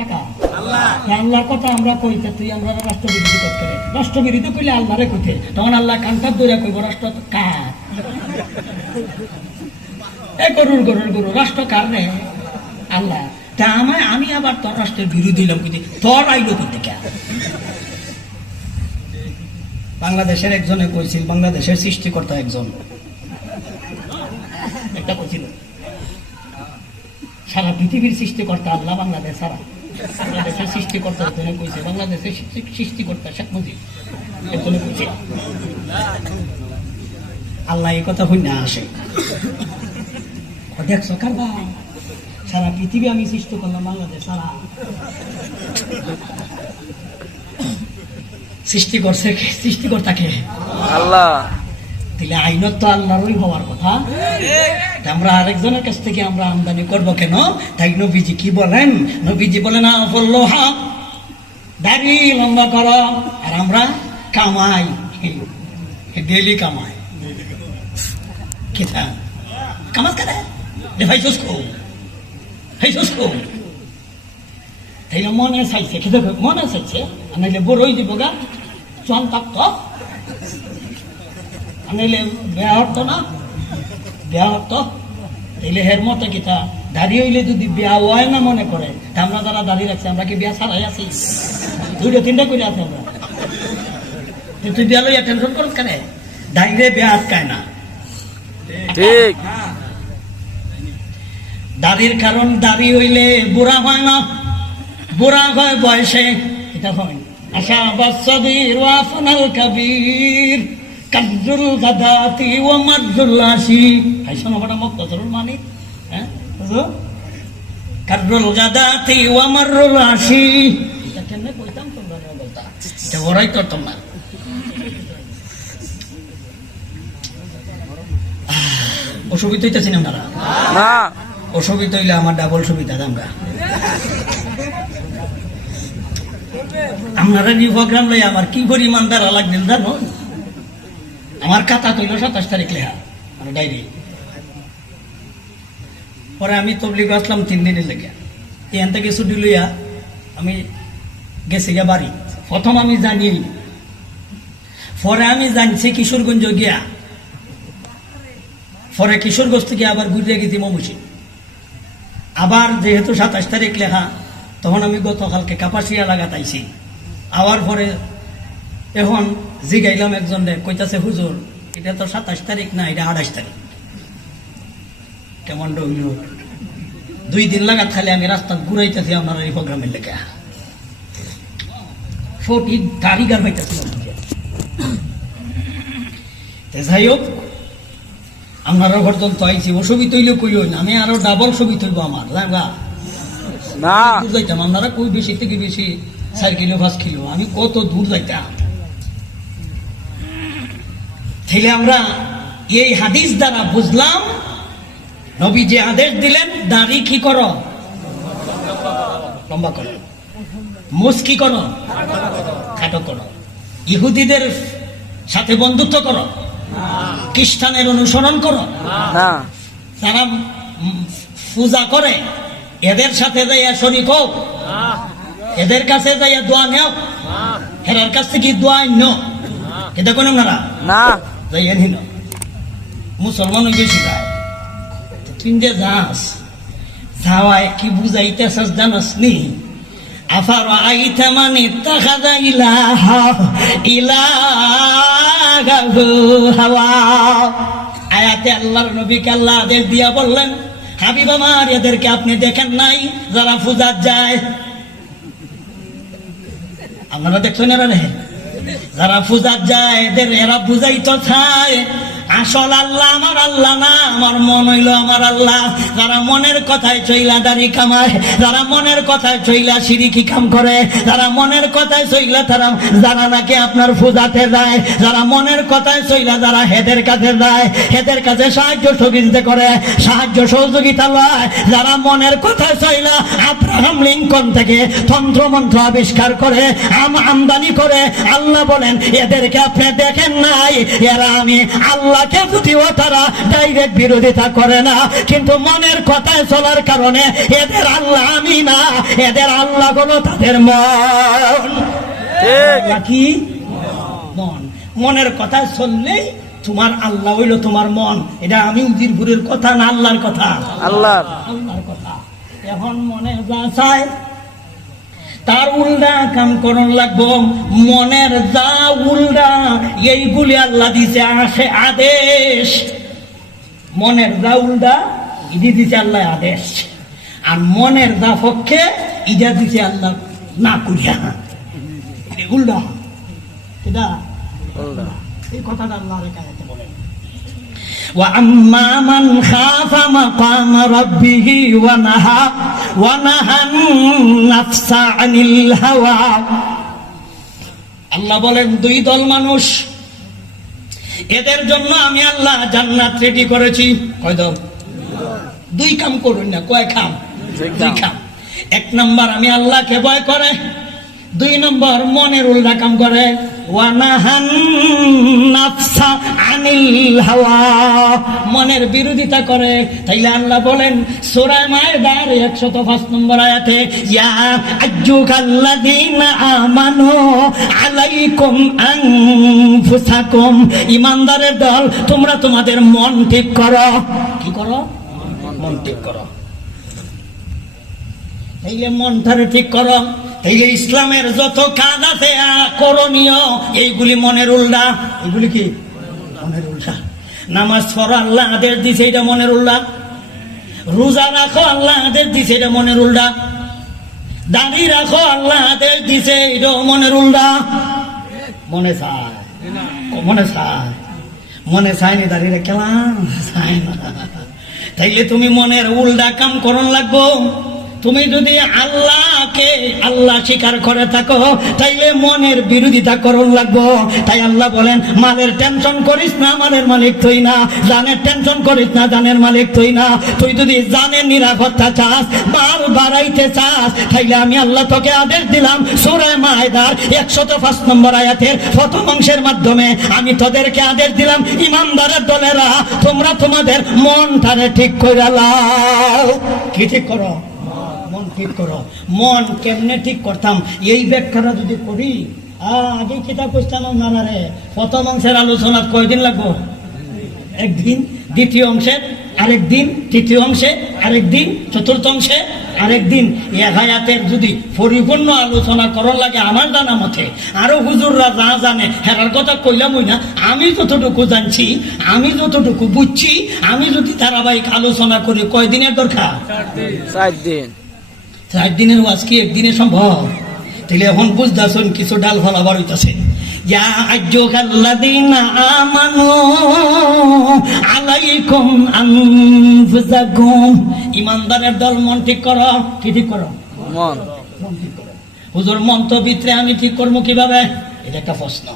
টাকা আল্লাহর কথা আমরা কইতে তুই আমরা রাষ্ট্রবিরোধী করতে রাষ্ট্রবিরোধী কইলে আল্লাহরে কইতে তখন আল্লাহ কান্তার দৌড়া কইব রাষ্ট্র কার এ গরুর গরুর গরু রাষ্ট্র কার রে আল্লাহ তা আমায় আমি আবার তোর রাষ্ট্রের বিরোধী হলাম কইতে তোর আইলো করতে কে বাংলাদেশের একজনে কইছিল বাংলাদেশের সৃষ্টিকর্তা একজন একটা কইছিল সারা পৃথিবীর সৃষ্টিকর্তা আল্লাহ বাংলাদেশ সারা বাংলাদেশের সৃষ্টিকর্তা একজনে কইছে বাংলাদেশের সৃষ্টিকর্তা শেখ মুজিব একজনে কইছে আল্লাহ এই কথা হই না আসে দেখছো কারবা সারা পৃথিবী আমি সৃষ্টি করলাম বাংলাদেশ সারা সৃষ্টি করছে সৃষ্টিকর্তাকে আল্লাহ তাহলে আইনত তো আল্লাহরই হওয়ার কথা আমরা আরেকজনের কাছ থেকে আমরা আমদানি করব কেন তাই নবীজি কি বলেন নবীজি বলেন আফল্লোহা দাড়ি লম্বা করো আর আমরা কামাই ডেলি কামাই কিতা কামাত করে ভাই চুসকো ভাই চুসকো তাই মনে চাইছে খেতে মনে চাইছে নাইলে বড়ই দিব গা চন থাকত নাইলে বেয়া হতো না বেয়া হতো তাইলে হের মতো কিতা দাঁড়িয়ে হইলে যদি বিয়া হয় না মনে করে তা আমরা যারা দাঁড়িয়ে রাখছি আমরা কি বিয়া ছাড়াই আছি দুইটা তিনটা করে আছি আমরা তুই বিয়া লইয়া টেনশন করত কেন দাঁড়িয়ে বিয়া আটকায় না ঠিক দাড়ির কারণ দাড়ি হইলে বুড়া হয় না বুড়া হয় বয়সে এটা হয় আশা বাসবির ওয়াফনাল কবির কাজুল গাদাতি ওয়া মাদুল আশি আইসন বড় মক্তরুল মানি হ্যাঁ বুঝো কাজুল গাদাতি ওয়া মারুল আশি এটা কেমনে কইতাম তোমরা বলতা এটা ওরাই করতাম না অসুবিধা হইতেছি না আপনারা না অসুবিধা হইলে আমার ডাবল সুবিধা আমরা আপনারা নিউ প্রোগ্রাম লই আমার কি পরিমাণ দ্বারা লাগবেন জানো আমার খাতা তৈল 27 তারিখ লেখা আমার ডায়েরি পরে আমি তবলিগ আসলাম 3 দিনের লেগে এখান থেকে ছুটি লইয়া আমি গেছি গিয়া বাড়ি প্রথম আমি জানি পরে আমি জানছি কিশোরগঞ্জ গিয়া পরে কিশোরগঞ্জ থেকে আবার ঘুরে গেছি মমুসি আবার যেহেতু 27 তারিখ লেখা তখন আমি গতকালকে কাপাসিয়া লাগাত আইছি আবার পরে এখন জিগাইলাম একজন কইতাছে হুজুর এটা তো 27 তারিখ না এটা 28 তারিখ কেমন হইল 2 দিন লাগাত খালি আমি রাস্তা ঘুরাইতেছি আপনার এই প্রোগ্রামের লেখা 40 তারিখ আর পাইতেছি যাই হোক আপনারা পর্যন্ত আইছি অসুবিধা হইলে কই হই না আমি আরো ডাবল সুবিধা হইব আমার জানবা না বুঝাইতাম আপনারা কই বেশি থেকে বেশি 4 কিলো 5 কিলো আমি কত দূর যাইতাম তাইলে আমরা এই হাদিস দ্বারা বুঝলাম নবী যে আদেশ দিলেন দাড়ি কি করো লম্বা করো মুছ কি করো খাটো করো ইহুদিদের সাথে বন্ধুত্ব করো খ্রিস্টানের অনুসরণ করো না যারা পূজা করে এদের সাথে যাইয়া শরীক হোক এদের কাছে যাইয়া দোয়া নেও এর কাছ থেকে দোয়া নো এটা কোনো না না যাইয়া নিল মুসলমান বেশি যায় তুই যে যাস যাওয়ায় কি বুঝাইতেছস জানাস নি আফার আইতা মানে তাখাদা ইলাহা ইলাহু হাওয়া আয়াতে আল্লাহর নবীকে আল্লাহ আদেশ দিয়া বললেন হাবিব আমার এদেরকে আপনি দেখেন নাই যারা পূজার যায় আপনারা দেখছেন এরা রে যারা পূজার যায় এদের এরা বুঝাইতো চায় আসল আল্লাহ আমার আল্লাহ না আমার মন হইল আমার আল্লাহ যারা মনের কথায় চইলা দাড়ি কামায় যারা মনের কথায় চইলা শিরিকি কাম করে যারা মনের কথায় চইলা তারা যারা নাকি আপনার পূজাতে যায় যারা মনের কথায় চইলা যারা হেদের কাছে যায় হেদের কাছে সাহায্য সহযোগিতা করে সাহায্য সহযোগিতা লয় যারা মনের কথায় চইলা আব্রাহাম লিঙ্কন থেকে তন্ত্র মন্ত্র আবিষ্কার করে আমদানি করে আল্লাহ বলেন এদেরকে আপনি দেখেন নাই এরা আমি আল্লাহ আল্লাহকে যদিও তারা ডাইরেক্ট বিরোধিতা করে না, কিন্তু মনের কথায় চলার কারণে এদের আল্লাহ আমি না, এদের আল্লাহ হলো তাদের মন। কি মন? মনের কথায় চললেই তোমার আল্লাহ হইল তোমার মন। এটা আমি উজিরপুরের কথা না, আল্লাহর কথা, আল্লাহর কথা। এখন মনে যা চায় তার উল্টা কাম করন লাগবো। মনের যা উল্টা এইগুলি আল্লাহ দিছে আসে আদেশ। মনের যা উল্টা ইদি দিছে আল্লাহ আদেশ, আর মনের যা পক্ষে ইটা দিছে আল্লাহ না করিয়া। উল্টা এটা এই কথাটা আল্লাহ কাছে বলেন, وَأَمَّا مَنْ خَافَ مَقَامَ رَبِّهِ وَنَهَى النَّفْسَ عَنِ الْهَوَى। আল্লাহ বলেন দুই দল মানুষ, এদের জন্য আমি আল্লাহ জান্নাত রেডি করেছি। কয় দল? দুই কাম করুন না, কয় কাম? দুই কাম। এক নম্বর আমি আল্লাহকে ভয় করে, দুই নম্বর মনের উল্টা কাম করে। ওয়ানাহান নাফসা আনিল হাওয়া, মনের বিরোধিতা করে। তাইলে আল্লাহ বলেন সূরা মায়দার 105 নম্বর আয়াতে, ইয়া আইয়ুহাল্লাযীনা আমানু আলাইকুম আনফুসাকুম, ঈমানদারের দল তোমরা তোমাদের মন ঠিক করো। কি করো? মন ঠিক করো। তাইলে মনটারে ঠিক করো। তাইলে ইসলামের যত কাজ আছে করণীয় এইগুলি মনের উল্টা। এগুলি কি? মনের উল্টা। নামাজ পড়ো আল্লাহ আদেশ দিছে, এটা মনের উল্টা। রোজা রাখো আল্লাহ আদেশ দিছে, এটা মনের উল্টা। দাড়ি রাখো আল্লাহ আদেশ দিছে, এটা মনের উল্টা। মনে চায়, মনে চায়, মনে চায়নি দাঁড়িয়ে রাখলাম, চায় না। তাইলে তুমি মনের উল্টা কাম করন লাগবো। তুমি যদি আল্লাহকে আল্লাহ স্বীকার করে থাকো তাইলে মনের বিরোধিতা করন লাগবো। তাই আল্লাহ বলেন মালের টেনশন করিস না, মালের মালিক তুই না। জানের টেনশন করিস না, জানের মালিক তুই না। তুই যদি জানের নিরাপত্তা চাস, মাল বাড়াইতে চাস, তাইলে আমি আল্লাহ তোকে আদেশ দিলাম সূরা মায়দার 105 নম্বর আয়াতের প্রথম অংশের মাধ্যমে আমি তোদেরকে আদেশ দিলাম, ইমানদারের দলেরা তোমরা তোমাদের মনটারে ঠিক করে লাও। কি ঠিক করো? মন ঠিক করো। মন কেমনে ঠিক করতাম এই ব্যাখ্যাটা যদি করি, আগে কিতাব করতাম না রে। প্রথম অংশের আলোচনা কয়দিন লাগবো? একদিন। দ্বিতীয় অংশে আরেকদিন, তৃতীয় অংশে আরেকদিন, চতুর্থ অংশে আরেকদিন। এক আয়াতের যদি পরিপূর্ণ আলোচনা করার লাগে আমার জানা মতে, আরো হুজুররা যা জানে হেরার কথা কইলামই না। আমি যতটুকু জানছি, আমি যতটুকু বুঝছি, আমি যদি ধারাবাহিক আলোচনা করি, কয়দিনের দরকার? 4 দিন। 4 দিনের ওয়াজ কি একদিনে সম্ভব? তাহলে এখন বুঝতেছেন কিছু ডাল ফলা বার হইতেছে। ইয়া আইয়ুহাল্লাযীনা আমানু আলাইকুম আনফুসাকুম, ঈমানদারের দল মন ঠিক করো। কি ঠিক করো? মন ঠিক করো। হুজুর মন তো ভিতরে, আমি ঠিক করবো কিভাবে? এটা একটা প্রশ্ন।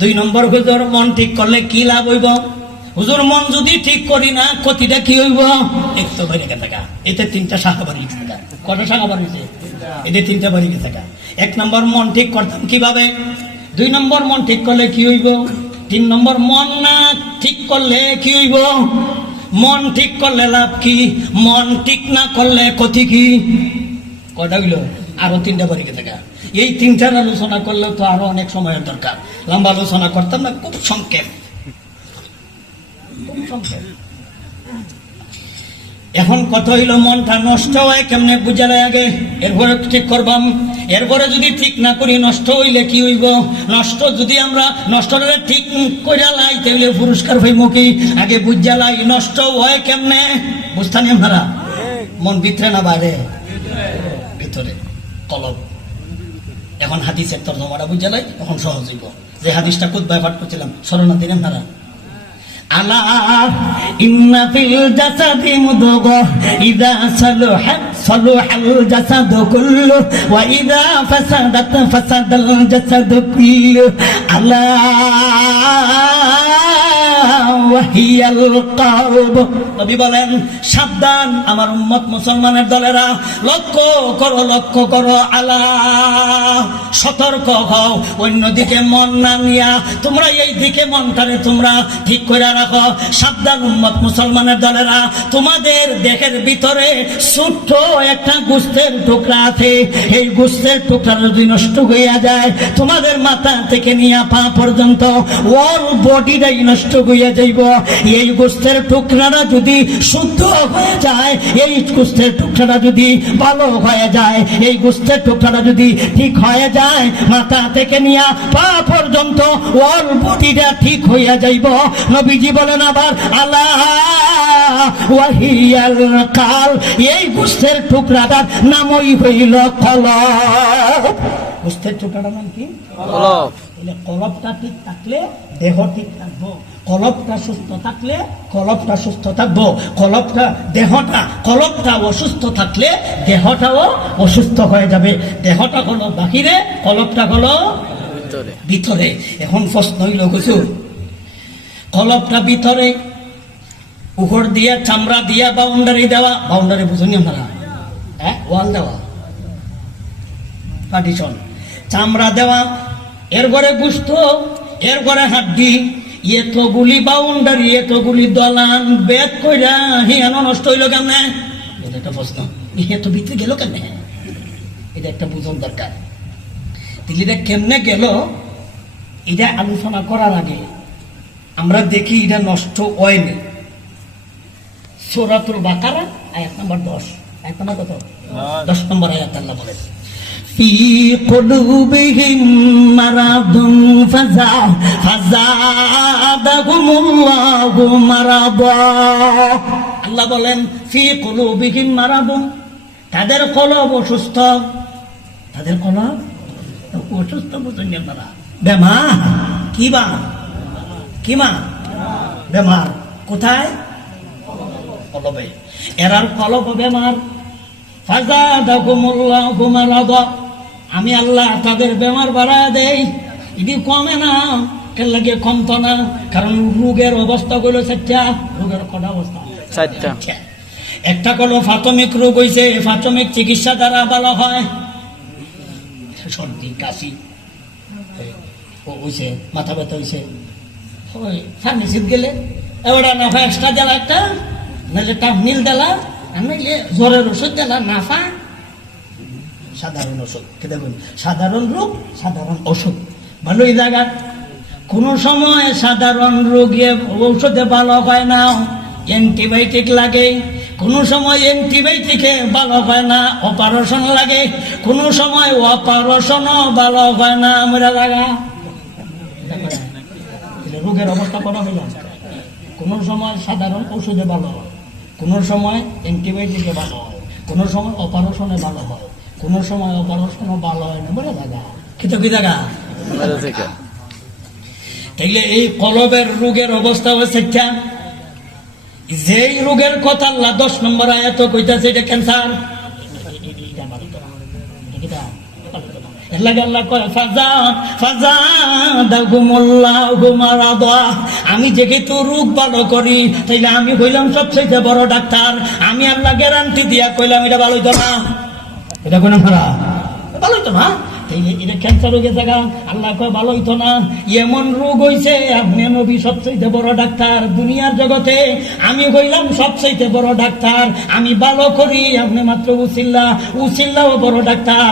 2 নম্বর, হুজুর মন ঠিক করলে কি লাভ হইব? হুজুর মন যদি ঠিক করি না ক্ষতিটা কি হইব? একটু বাইরে থাকা। এতে 3টা শাখা বাড়ি থাকা। কটা শাখা বাড়িছে? এতে 3টা বাড়ি থাকা। 1 নম্বর মন ঠিক করতাম কিভাবে? 2 নম্বর মন ঠিক করলে কি হইব? 3 নম্বর মন না ঠিক করলে কি হইব? মন ঠিক করলে লাভ কি? মন ঠিক না করলে ক্ষতি কি? কটা হইল? আরো 3টা বাড়ি থাকা। এই 3টার আলোচনা করলে তো আরো অনেক সময়ের দরকার। লম্বা আলোচনা করতাম না, খুব সংক্ষেপ। এখন কথা হইল মনটা নষ্ট হয় কেমনে বুঝালে আগে, এরপরে ঠিক করবাম। এরপরে যদি ঠিক না করি নষ্ট হইলে কি হইব? নষ্ট যদি আমরা নষ্ট হলে ঠিক করে লাই তাহলে পুরস্কার হইব কি? আগে বুঝালাই নষ্ট হয় কেমনে বুঝতানি আপনারা? মন ভিতরে না বাইরে? ভিতরে কলব। এখন হাদিসের তর্জমাটা বুঝালাই এখন সহজ হইব। যে হাদিসটা খুতবায় পাঠ করছিলাম স্মরণ দিন আপনারা। আলা ইন্না ফিল জাসাদি মুদগাহ ইযা সালাহাত সালাহাল জাসাদু কুল্লু ওয়া ইযা ফাসাদাত ফাসাদাল জাসাদু কুল্লু আলা ওয়াহিয়াল কলব। নবী বলেন সাবধান আমার উম্মত মুসলমানের দলেরা, লক্ষ্য করো, লক্ষ্য করো। আলা সতর্ক হও, অন্যদিকে মন না নিয়া তোমরা এই দিকে মনটারে তোমরা ঠিক করে রাখো। সাবধান উম্মত মুসলমানের দলেরা, তোমাদের দেহের ভিতরে ছোট্ট একটা গোশতের টুকরা আছে, এই গোশতের টুকরা যদি নষ্ট হইয়া যায়, তোমাদের মাথা থেকে নিয়ে পা পর্যন্ত অল বডিটাই নষ্ট হইয়া যাইব। এই গোশতের টুকরাটা যদি শুদ্ধ হয়ে যায়, এই গোশতের টুকরাটা যদি ভালো হয়ে যায়, এই গোশতের টুকরাটা যদি ঠিক হয়ে যায়, মাথা থেকে নিয়ে পা পর্যন্ত অল বডিটা ঠিক হইয়া যাইব। নবীজি বলেন আবার আল্লাহ ওয়াহিয়াল কাল, এই গোশতের টুকরাটার নামই হইল কলব। গোশতের টুকরাটার নাম কি? কলব। কলবটা ঠিক থাকলে দেহ ঠিক থাকবো, কলবটা সুস্থ থাকলে কলবটা সুস্থ থাকবো, কলবটা অসুস্থ থাকলে দেহটাও অসুস্থ হয়ে যাবে। দেহটা হলো বাহিরে, কলবটা হলো ভিতরে। এখন প্রশ্ন হইল কিছু, কলবটা ভিতরে, উপর দিয়া চামড়া দিয়া বাউন্ডারি দেওয়া, বাউন্ডারি বুঝুন আপনারা, ওয়াল দেওয়া, পার্টিশন, চামড়া দেওয়া, এর ঘরে গুস্ত, এর ঘরে হাড্ডি, এতগুলি বাউন্ডারি, এতগুলি দলান বেদ কইরা হিয়ানো নষ্ট হইল কেমনে? একটা প্রশ্ন, এত ভিতরে গেল কেমনে? এটা একটা বুঝন দরকার। দিল্লিটা কেমনে গেল এটা আলোচনা করার আগে আমরা দেখি এটা নষ্ট হয়নি। সূরাতুল বাকারা আয়াত নম্বর 10, আয়াত নম্বর কত? 10 নম্বর আয়াত। আল্লাহ বলেন ফি কুলুবিহিম মারাদুন ফাযাদাহুমুল্লাহু মারাদা। আল্লাহ বলেন ফি কুলুবিহিম মারাদুন, তাদের কলব অসুস্থ, তাদের কলব অসুস্থ। বুঝলেন আপনারা? বেমার। কি বা? কি মা? বেমার। কোথায়? কলবে। এরার কলব বেমার। ফাযাদাহুমুল্লাহু মারাদা, আমি আল্লাহ তাদের বেমার বাড়ায় দেই। এটি কমে না, কেন লাগে? কমতো না, কারণ রোগের অবস্থা গুলো চারটা। রোগের কটা অবস্থা? চারটা। একটা হলো প্রাথমিক রোগ হইছে, প্রাথমিক চিকিৎসা দ্বারা ভালো হয়। সর্দি কাশি হইছে, মাথা ব্যথা হইছে, ফার্মেসিতে গেলে এবার নাফা এক্সট্রা দিলা, একটা নাহলে টাফনিল দিলা, নাহলে জ্বরের ওষুধ দিলা, নাফা সাধারণ ওষুধ। দেখুন, সাধারণ রোগ সাধারণ ওষুধ ভালোই জায়গা। কোন সময় সাধারণ রোগে ঔষধে ভালো হয় না, অ্যান্টিবায়োটিক লাগে। কোন সময় অ্যান্টিবায়োটিকে ভালো হয় না, অপারেশন লাগে। কোন সময় অপারেশনও ভালো হয় না, আমরা জায়গা। রোগের অবস্থা করা হইল। কোন সময় সাধারণ ওষুধে ভালো হয়, কোন সময় অ্যান্টিবায়োটিকে ভালো হয়, কোন সময় অপারেশনে ভালো হয়, কোন সময় অপারেশনও ভালো হয় না, বলে জায়গা। কিন্তু কি জায়গা? তাইলে এই কলবের রোগের অবস্থা হচ্ছে যেই রোগের কথা আল্লাহ 10 নম্বর আয়াত কইতাছে, এটা ক্যান্সার। আমি যেহেতু রোগ ভালো করি, তাইলে আমি হইলাম সবচেয়ে বড় ডাক্তার। আমি আল্লাহ গ্যারান্টি দিয়া কইলাম এটা ভালো হইতো না, এটা কোন ভালো হইতো না। এটা ক্যান্সার রোগের জায়গা, আল্লাহ কয় ভালো হইতো না। এমন রোগ হইছে, আপনি নবী সবচেয়ে বড় ডাক্তার দুনিয়ার জগতে, আমি হইলাম সবচেয়ে বড় ডাক্তার। আমি ভালো করি, আপনি মাত্র উসিল্লাও বড় ডাক্তার।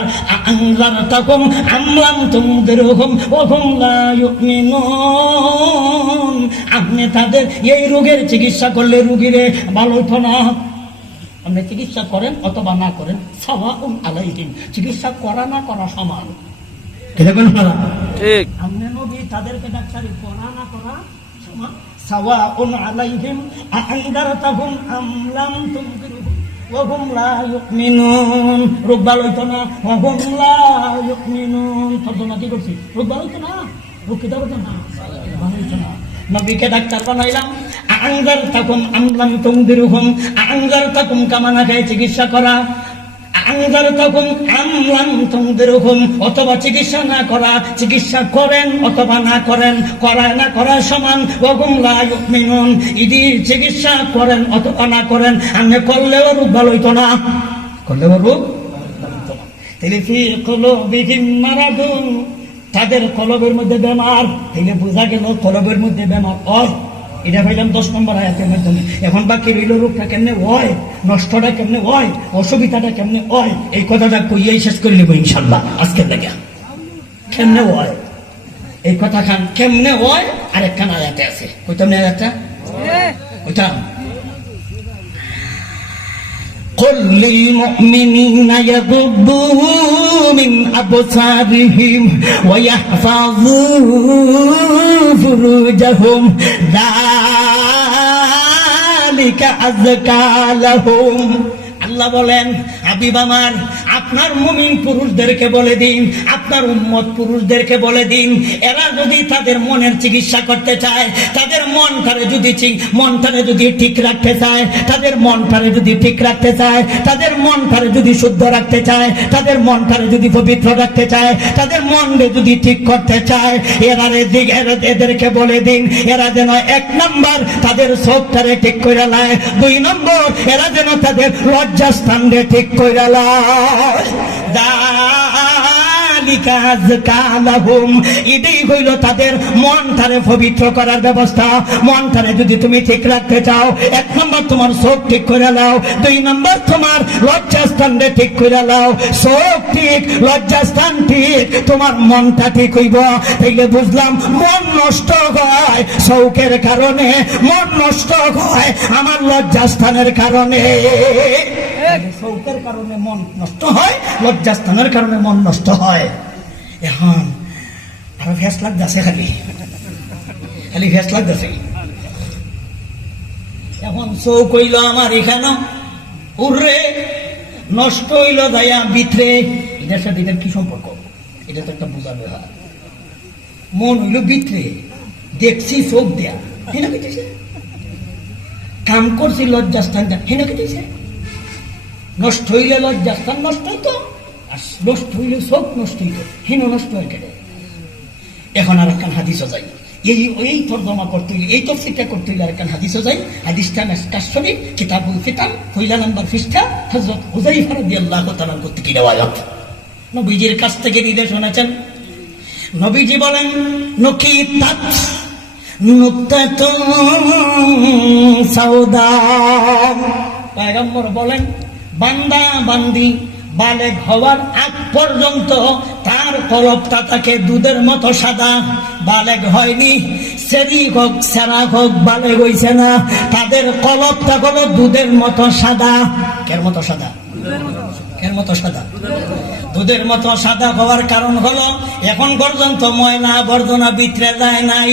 আনজারতাকুম আমলাম তুনদিরহুম ওয়া হুম লা ইউমিনুন, আপনি তাদের এই রোগের চিকিৎসা করলে রোগীরে ভালো হইতো না। আপনি চিকিৎসা করেন অথবা না করেন, সাওয়াউন আলাইহিম, চিকিৎসা করা না করা সমান। ঠিক, আপনি নবী তাদেরকে ডাক্তারি করা না করা সমান। সাওয়াউন আলাইহিম আনজারতাহুম আম লাম তুনদিরহুম ওয়া হুম লা ইউমিনুন, রোগ ভালো হইতো না, ওয়া হুম লা ইউমিনুন। তর্জমা কি করছি? রোগ ভালো হইতো না, রোগ কি হইতো না, ভালো হইতো না। নবীকে ডাক্তার বানাইলাম। আনজারতাকুম আম লাম তুনদিরহুম, আনজারতাকুম কামানা গায়ে চিকিৎসা করা, আনজারতাকুম আম লাম তুনদিরহুম, অথবা চিকিৎসা না করা, চিকিৎসা করেন অথবা না করেন, করা না করা সমান। ওয়া হুম লা ইউমিনুন, ইদি চিকিৎসা করেন অথবা না করেন, আপনি করলেও রোগ ভালো হইতো না, করলেও রোগ ভালো হইতো না। তাহলে ফি কুলুবিহিম মারাদুন, তাদের কলবের মধ্যে বেমার। তাইলে বোঝা গেল কলবের মধ্যে বেমার হয়। এটা পাইলাম 10 নম্বর আয়াতের মাধ্যমে। এখন বাকি রইল রোগটা কেমনে হয়, নষ্টটা কেমনে হয়, অসুবিধাটা কেমনে হয়, এই কথাটা কইয়াই শেষ করে নেব ইনশাল্লাহ আজকের লাগে। কেমনে হয় এই কথা খান, কেমনে হয় আরেকখান আয়াতে আছে। কইতাম না আয়াতটা? কইতাম قل للمؤمنين يغضوا من أبصارهم ويحفظوا فروجهم ذلك أزكى لهم। আল্লাহ বলেন, হাবিব আমার, আপনার মুমিন পুরুষদেরকে বলে দিন, আপনার উম্মত পুরুষদেরকে বলে দিন, এরা যদি তাদের মনের চিকিৎসা করতে চায়, তাদের মনটারে যদি ঠিক রাখতে চায়, তাদের মনটারে যদি ঠিক রাখতে চায়, তাদের মনটারে যদি শুদ্ধ রাখতে চায়, তাদের মনটারে যদি পবিত্র রাখতে চায়, তাদের মনকে যদি ঠিক করতে চায়, এদেরকে বলে দিন এরা যেন 1 নম্বর তাদের চোখটারে ঠিক করে লায়, 2 নম্বর এরা যেন তাদের লজ্জাস্থান ঠিক কইরা লয়। যালিকা আযকা লাহুম, এটাই হইল তাদের মনটারে পবিত্র করার ব্যবস্থা। মনটারে যদি তুমি ঠিক রাখতে চাও, 1 নম্বর তোমার চোখ ঠিক করে লাও, 2 নম্বর তোমার লজ্জাস্থান ঠিক করে লাও। চোখ ঠিক, লজ্জাস্থান ঠিক, তোমার মনটা ঠিক হইব। তাইলে বুঝলাম মন নষ্ট হয় চৌকের কারণে, মন নষ্ট হয় আমার লজ্জাস্থানের কারণে। চৌকের কারণে মন নষ্ট হয়, লজ্জাস্থানের কারণে মন নষ্ট হয়। এখন আরো ফেস লাগতেছে, খালি ফেস লাগতেছে। এখন চৌক হইল আমার এখানে উড়ে, নষ্ট হইল দায়া ভিতরে। এটার সাথে এটার কি সম্পর্ক? এটা তো একটা বোঝার ব্যাপার। মন হইল ভিতরে, দেখছি চোখ দেয়া, হেনা কেটেছে। কাম করছি লজ্জাস্থানটা, হেনা কেটেছে। নষ্ট হইলে লজ্জাস্থান নষ্ট হইতো, আর নষ্ট হইলে চোখ নষ্ট হইতো, হেন নষ্ট হয়ে কেটে। এখন আর একখান হাদিসও যাই, এই তর্জমা করতে হইলে, এই তফসিরটা করতে হইলে আরেকখান হাদিসও যাই। হাদিসটা মিশকাত শরীফ কিতাবুল ফিতান 1 নম্বর পৃষ্ঠা, হযরত হুযায়ফা রাদিয়াল্লাহু তাআলা কর্তৃক riwayat। নবীজির কাছ থেকে নির্দেশনা আছেন। নবীজি বলেন, নুকিতাত নুকতাতুন সাউদা। পয়গম্বর বলেন, বান্দা বান্দি বালেগ হওয়ার আগ পর্যন্ত তার কলবটা থাকে দুধের মতো সাদা। বালেগ হয়নি, সেরি হোক সেরা হোক, বালেগ হইছে না, তাদের কলবটা হলো দুধের মতো সাদা। কের মতো সাদা? এর মতো সাদা, দুধের মতো সাদা হওয়ার কারণ হলো এখন পর্যন্ত ময়লা আবর্জনা ভিতরে যায় নাই,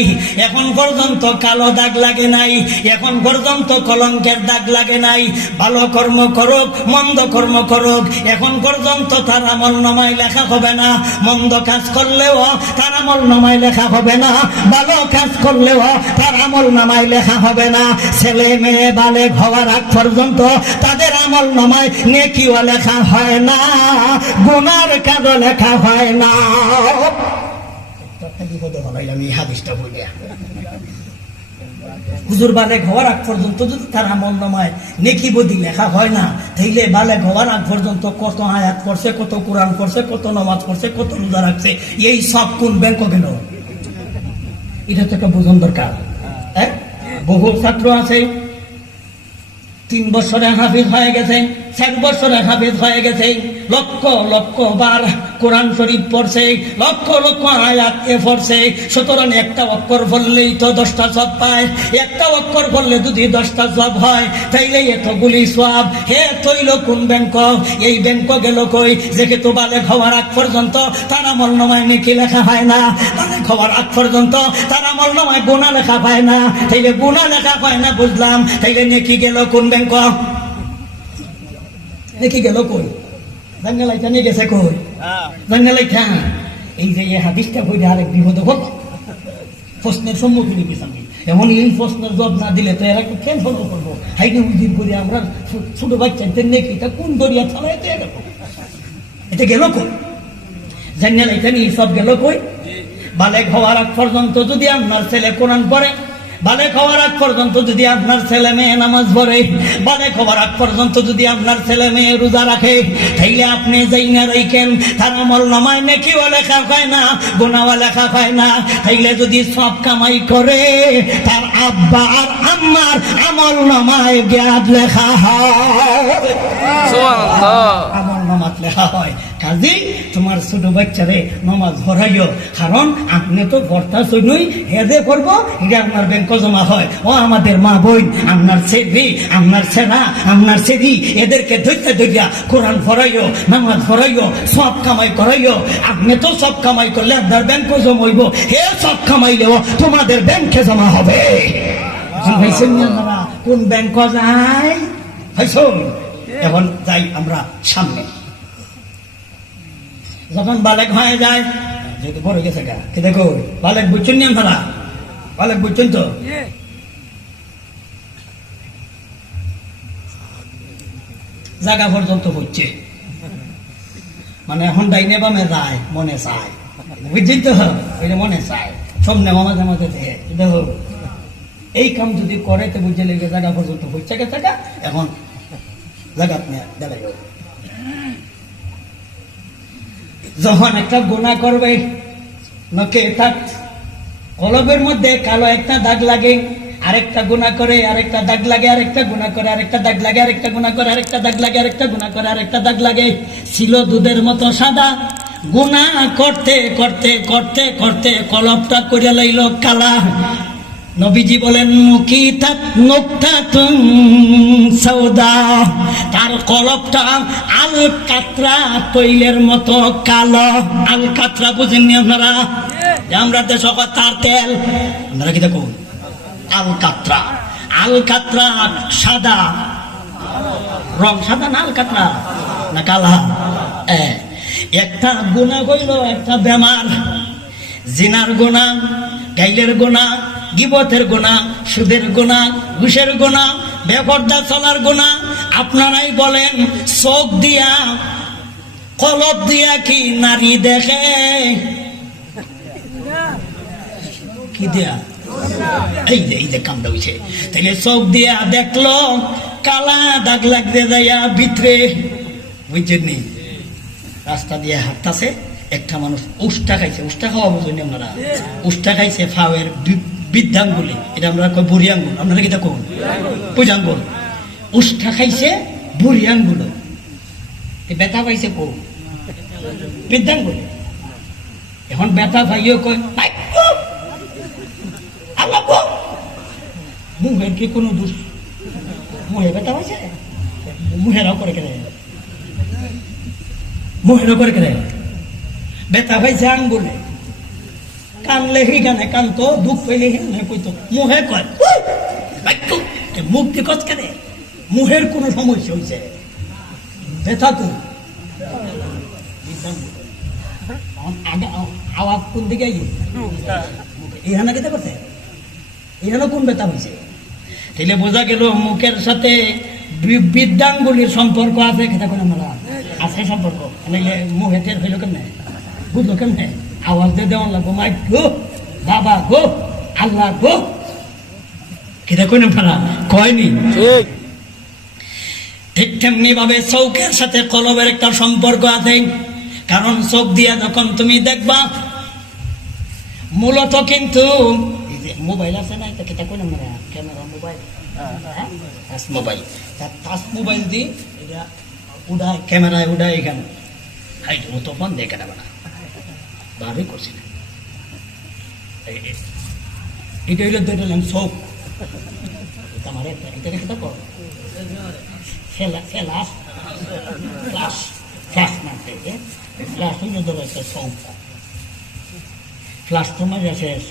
এখন পর্যন্ত কালো দাগ লাগে নাই, এখন পর্যন্ত কলঙ্কের দাগ লাগে নাই। ভালো কর্ম করুক, মন্দ কর্ম করুক, এখন পর্যন্ত তার আমল নামায় লেখা হবে না। মন্দ কাজ করলেও তার আমল নামায় লেখা হবে না, ভালো কাজ করলেও তার আমল নামায় লেখা হবে না। ছেলে মেয়ে বালেগ হওয়ার আগ পর্যন্ত তাদের আমল নামায় নেকিও লেখা হয় না, গুনার কাজও লেখা হয় না। হুজুর বালেগ হওয়ার আগ পর্যন্ত যদি তার আমল নামায় নেকি বদি লেখা হয় না, তাইলে বালেগ হওয়ার আগ পর্যন্ত কত আয়াত পড়ছে, কত কোরআন পড়ছে, কত নামাজ পড়ছে, কত রোজা রাখছে, এই সব কোন ব্যাংক গেল? এটা তো একটা বোঝন দরকার। বহু ছাত্র আছে 3 বছরে হাফিজ হয়ে গেছে, 4 বছরে হাফিজ হয়ে গেছে, লক্ষ লক্ষ বার কোরআন শরীফ পড়ছে, লক্ষ লক্ষ আয়াত পড়ছে। সুতরাং একটা অক্ষর বললেই তো 10টা সওয়াব পায়, একটা অক্ষর বললে যদি 10টা সওয়াব হয়, তাইলে এতগুলি সওয়াব হে তৈল কোন ব্যাংক? এই ব্যাংক গেল কই? যেহেতু বালেগ হওয়ার আগ পর্যন্ত তার আমল নামায় নেকি লেখা হয় না, বালেগ হওয়ার আগ পর্যন্ত তার আমল নামায় গুনাহ লেখা হয় না, তাইলে গুনাহ লেখা হয় না বুঝলাম, তাইলে নেকি গেল কোন ব্যাংক? নেকি গেল কই? জাঙ্গালাইটা নিয়ে গেছে কই? জাঙ্গালাইটা। এই যে এই হাদিসটা বইটা আরেক বিপদ হল, প্রশ্নের সম্মুখীন হয়েছি। এমন এই প্রশ্নের জবাব না দিলে তো এরা একটু টেনশন করবো, হাইকে উজির করে আমরা ছোট বাচ্চাদের নেকিটা কোন দরিয়া ছাড়াই তো এরকম। এটা গেল কই? জাঙ্গালাইটা নিয়ে সব গেল কই? বালেগ হওয়ার আগ পর্যন্ত যদি আপনার ছেলে কোরআন পড়ে, বালেক হওয়ার আগ পর্যন্ত যদি আপনার ছেলে মেয়ে নামাজ পড়ে, বালেক হওয়ার আগ পর্যন্ত যদি আপনার ছেলে মেয়ে রোজা রাখে, তাইলে আপনি যাই না রাখেন তার আমল নামায় নেকিও লেখা হয় না, গুনাহও লেখা হয় না। তাইলে যদি সব কামাই করে, তার আব্বা আর আম্মার আমল নামায় জ্ঞান লেখা হয়, আমল নামাত লেখা হয়। কাজী তোমার ছোট বাচ্চারে নামাজ পড়াইও, কারণ আপনি তো পড়তা শুনুই হেদে করবো, এটা আপনার ব্যাংক জমা হয়। ও আমাদের মা বোন, আপনার ছেলে, আপনার ছেনা, আপনার ছেড়ি, এদেরকে ধৈর্য ধৈর্যা কোরআন পড়াইও, নামাজ পড়াইও, সব কামাই করাইও। আপনি তো সব কামাই করলে আপনার ব্যাংক জমাইব, হে সব কামাইলেও তোমাদের ব্যাংকে জমা হবে। কোন ব্যাংক যায়? এখন যাই আমরা সামনে। যখন বালেক হয়ে যায়, যেহেতু বড় গেছে গা, কি দেখো বালেক বুঝছেন না আপনারা? বালেক বুঝছেন তো? জায়গা পর্যন্ত হচ্ছে, মানে এখন ডাইনে বামে যায়, মনে চায়, বুঝছেন তো? ওইটা মনে চায়, সামনে মাঝে মাঝে দেখো এই কাম যদি করে তো বুঝে লেগে জায়গা পর্যন্ত হচ্ছে গেছে গা। এখন জায়গা আপনি দাঁড়াই, যখন একটা গুনাহ করবে, নকে তার কলবের মধ্যে কালো একটা দাগ লাগে, আরেকটা গুনাহ করে আরেকটা দাগ লাগে, আরেকটা গুনাহ করে আরেকটা দাগ লাগে, আরেকটা গুনাহ করে আরেকটা দাগ লাগে, আরেকটা গুনাহ করে আরেকটা দাগ লাগে। ছিল দুধের মতো সাদা, গুনাহ করতে করতে করতে করতে কলবটা করে লাইল কালা। নবীজি বলেন নুকিতাত নুকতাতুন সাউদা, তার কলবটা আল কাতরা তৈলের মতো কালো। আল কাতরা বুঝেননি আপনারা? আমরা দেশ তার তেল, আপনারা কি দেখুন আল কাতরা, আল কাতরা সাদা রং, সাদা না আল কাতরা না কালা। একটা গুনাহ হইল একটা বেমার, জিনার গুনাহ, গাইলের গুনাহ, গিবতের গুনাহ, সুদের গুনাহ, ঘুষের গুনাহ, বেপরদা চলার গুনাহ। আপনারাই বলেন চোখ দিয়া কলব দিয়া কি নারী দেখে? কি দিয়া? এই যে কামটা হইছে। তাহলে চোখ দিয়া দেখলো কালা দাগ লাগতে যাইয়া ভিতরে, বুঝছেন নি? রাস্তা দিয়ে হাঁটতাছে, একটা মানুষ উষ্টা খাইছে, উষ্টা খাওয়া বুঝলেন আপনারা? উষ্টা খাইছে ফাওয়ের বৃদ্ধাঙ্গুলি, এটা আমরা কই বুড়ি আঙ্গুল, আপনারা কি দেখুন বুঝ আঙ্গুল। উষ্টা খাইছে বুড়ি আঙ্গুল, ব্যথা পাইছে কো বৃদ্ধাঙ্গুলি। এখন ব্যথা পাইও কয় মুহের কি কোনো দোষ? মুহে ব্যথা পাইছে, মুহেরাও করে কেন, মুহেরও করে কেন ব্যথা পাইছে আঙ্গুলে। কানলে হিগানে কানতো, দুঃখ পেলে হিগানে কইতো, মুহে কয় মুখ দিয়ে কচ কেন? মুহের কোনো সমস্যা হয়েছে, ব্যথা তো আওয়াজ কোন দিকে এখানে কেটে করছে, এখানে কোন ব্যথা হয়েছে? তাইলে বোঝা গেল মুখের সাথে বৃদ্ধাঙ্গুলির সম্পর্ক আছে। খেতে করে আমরা আছে সম্পর্ক, নাইলে মুখে টের হইল কেমনে, বুঝলো কেমনে? আওয়াজ দিয়ে দেওয়ান লাগবো, মাইক গো, বাবা গো, আল্লাহ গো, খেতে কই না ফেলা কয়নি? ঠিক তেমনি ভাবে চৌকের সাথে কলবের একটা সম্পর্ক আছে। কারণ চোখ দিয়া যখন তুমি দেখবা, মূলত কিন্তু মোবাইল আছে না, এটা কই না camera mobile, touch mobile, touch mobile দিয়ে এটা উড়ায়, ক্যামেরায় উড়ায়, এখানে হাইট মতো ফোন দেখে না বেড়া ভালোই করছি না। এটা হইলো দুইটা নাম চোখ, আমার এটা রেখে থাকো ফ্লাশ, ফ্লাশ ফ্লাশ মারতে ফ্লাশ হইলো ধরো একটা চোখ, ফ্লাশ তো মাঝে শেষ,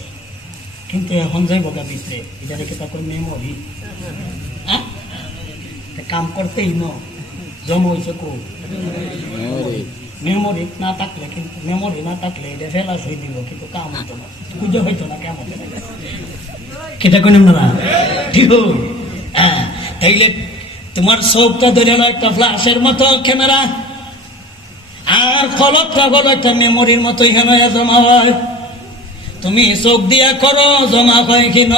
কিন্তু এখন যাইব গা ভিতরে, এটা রেখে থাকো মেমোরি। কাম করতেই ন জমা হয়েছে কো মেমোরি না থাকলে, কিন্তু মেমোরি না থাকলে এটা ফেলাস হয়ে দিব, কিন্তু কাম হইতো না, পুজো হইতো না, কেমন কেটা কোন না ঠিক। হ্যাঁ, তাইলে তোমার চোখটা ধরে হলো একটা ফ্লাশের মতো ক্যামেরা, আর কলপটা হলো একটা মেমোরির মতো এখানে জমা হয়। তুমি চোখ দিয়া করো জমা হয় কিন,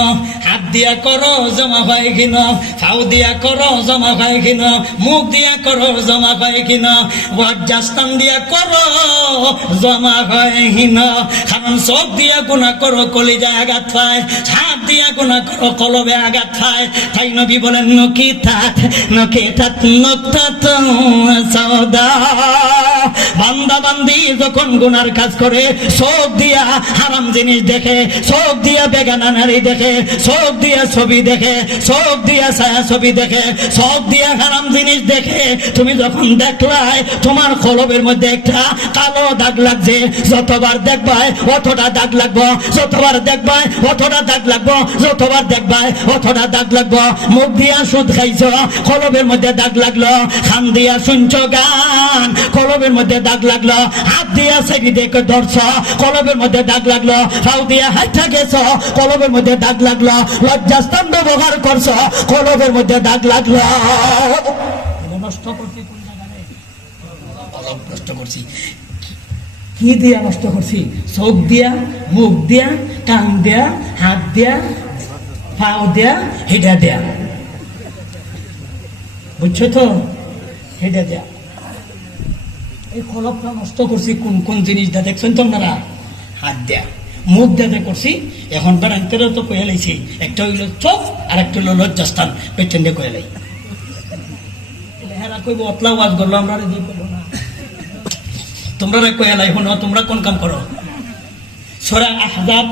হাত দিয়া করো জমা হয় কিন, ফাউ দিয়া করো জমা হয় কিন, মুখ দিয়া করো জমা হয় কিন, ওয়াজ্জাস্তান দিয়া করো জমা হয় কিন। কারণ চোখ দিয়া গুনাহ করো কলিজায় আঘাত পায়, হাত দিয়া গুনাহ করো কলবে আঘাত পায়। তাই নবী বলেন নকিতাত নকিতাত নকতাত সাওদা। বান্দা বান্দি যখন গুনার কাজ করে, চোখ দিয়া হারাম জিনিস দেখে, চোখ দিয়া বেগানা নারী দেখে, চোখ দিয়া ছবি দেখে, চোখ দিয়া ছায়া ছবি দেখে, চোখ দিয়া হারাম জিনিস দেখে, তুমি যখন দেখলাই তোমার কলবের মধ্যে একটা কালো দাগ লাগছে, যতবার দেখবাই অতটা দাগ লাগবো, যতবার দেখবাই অতটা দাগ লাগবো, যতবার দেখবাই অতটা দাগ লাগবো। মুখ দিয়া সুদ খাইছো, কলবের মধ্যে দাগ লাগলো। খান দিয়া শুনছো গান, কলবের মধ্যে দাগ লাগলো। হাত দিয়া সেটি দেখে ধরছ, কলবের মধ্যে দাগ লাগলো। ফাউ দিয়া হাইটা গেছো, কলবের মধ্যে দাগ লাগলো। লজ্জাস্থান ব্যবহার করছো, কলবের মধ্যে দাগ লাগলো। নষ্ট করছি কোন জায়গায়? কলব নষ্ট করছি। কি দিয়া নষ্ট করছি? চোখ দিয়া, মুখ দিয়া, কান দিয়া, হাত দিয়া, পাও দিয়া, হিটা দিয়া। বুঝছো তো? হিটা দিয়া। এই কলবটা নষ্ট করছি কোন কোন জিনিসটা দেখছেন তো আপনারা? হাত দিয়া, মুখ দিয়ে করছি। এখন বেড়াইতেও তো কয়ে লাইছি, একটা হইল চোখ আর একটা হইল লজ্জাস্থান, পেটেন দিয়ে কয়ে লাই। হেরা কইব অতলা ওয়াজ করলো, আমরা রেডি করলো না। তোমরা কয়ে লাই হনো, তোমরা কোন কাম করো? সূরা আহজাব